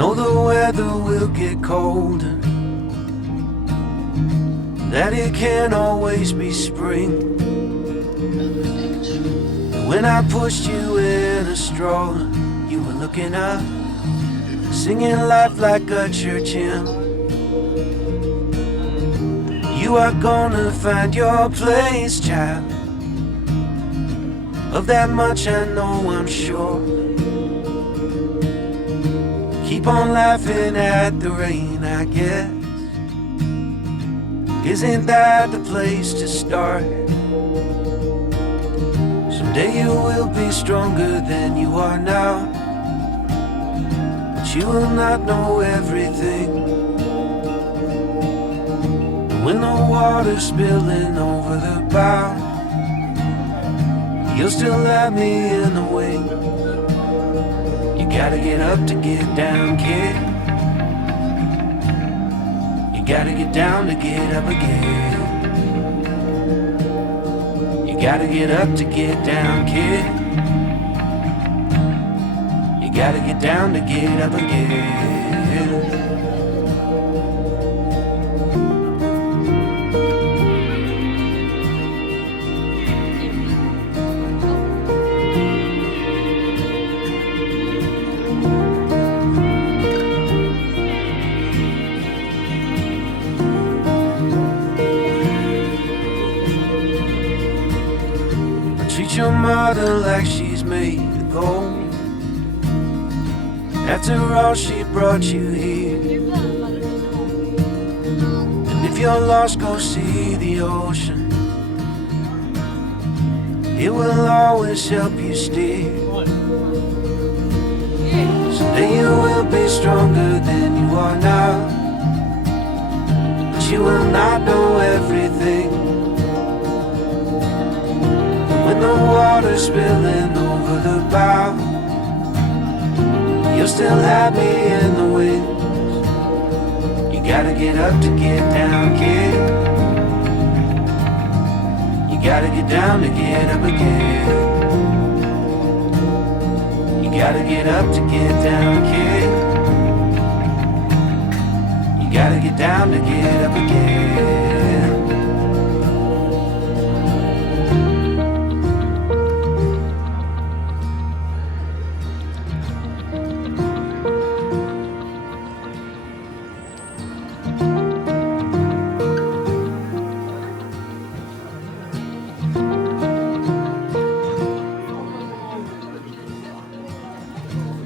know the weather will get colder, that it can't always be spring. When I pushed you in a stroller, you were looking up, singing life like a church hymn. You are gonna find your place, child. Of that much I know, I'm sure. Keep on laughing at the rain, I guess. Isn't that the place to start? Someday you will be stronger than you are now, but you will not know everything. When the water's spilling over the bow, you'll still have me in the wings. You gotta get up to get down, kid. You gotta get down to get up again. You gotta get up to get down, kid. You gotta get down to get up again. Treat your mother like she's made of gold. After all, she brought you here. And if you're lost, go see the ocean. It will always help you steer. Someday you will be stronger than you are now, but you will not know everything. When the water's spilling over the bow, you'll still have me in the wings. You gotta get up to get down, kid. You gotta get down to get up again. You gotta get up to get down, kid. You gotta get down to get up again.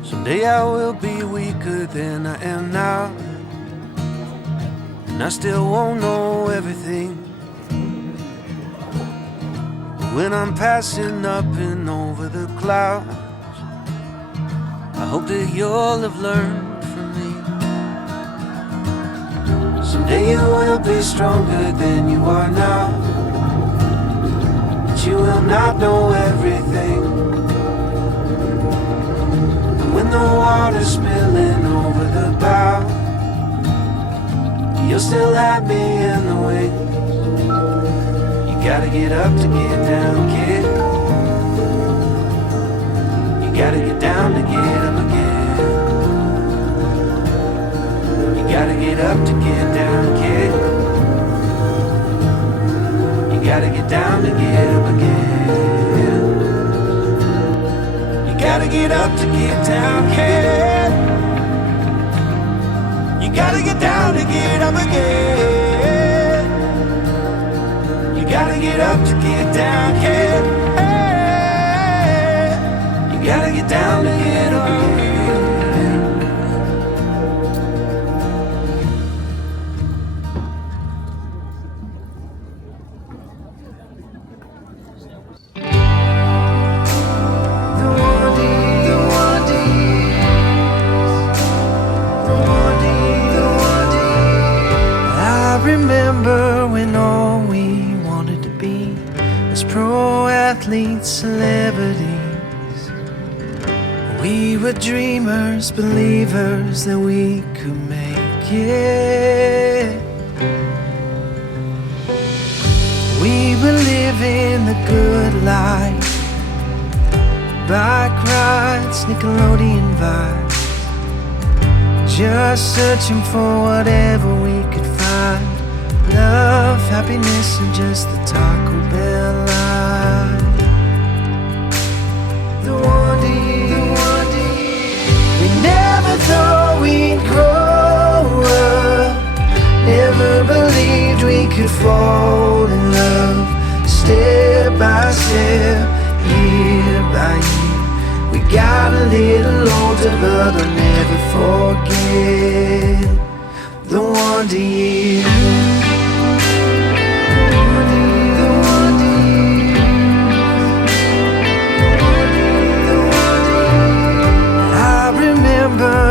Someday I will be weaker than I am now, and I still won't know everything. But when I'm passing up and over the clouds, I hope that you'll have learned from me. Someday you will be stronger than you are now, but you will not know everything. When the water's spilling over the bow, you'll still have me in the wings. You gotta get up to get down, kid. You gotta get down to get up again. You gotta get up to get down, kid. You gotta get down to get up again. You gotta get up to get down, kid. You gotta get down to get up again. You gotta get up to get down, kid. Hey, you gotta get down to get up again. Celebrities, we were dreamers, believers that we could make it. We were living the good life, bike rides, Nickelodeon vibes, just searching for whatever we could find. Love, happiness, and just the Taco Bell line. The wonder years, we never thought we'd grow up. Never believed we could fall in love. Step by step, year by year, we got a little older, but I'll never forget the wonder years.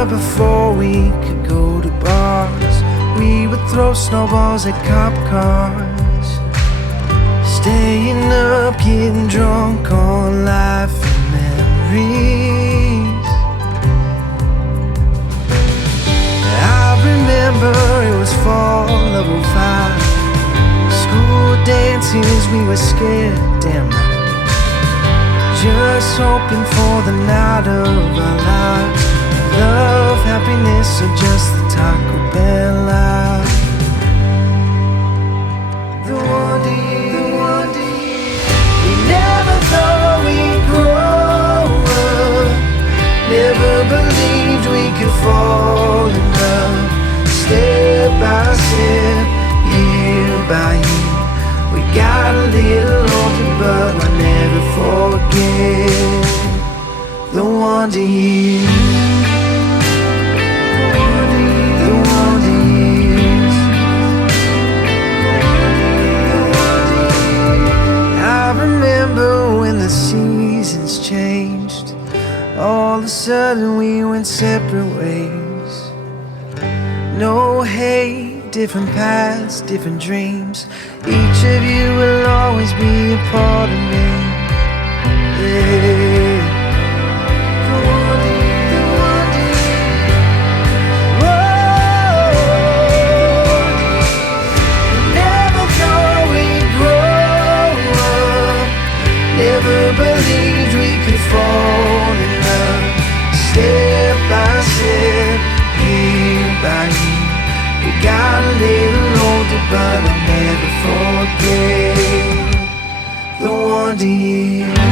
Before we could go to bars, we would throw snowballs at cop cars, staying up, getting drunk on life and memories. I remember it was fall of '05. School dances, we were scared, damn right, just hoping for the night of our lives. Love, happiness, or just the Taco Bell life. The wonder years, we never thought we'd grow up. Never believed we could fall in love. Step by step, year by year, we got a little older, but I'll never forget the wonder years. The seasons changed. All of a sudden we went separate ways. No hate, different paths, different dreams. Each of you will always be a part of me. Yeah. Never believed we could fall in love. Step by step, year by year, we got a little older, but I'll never forget the wonder years.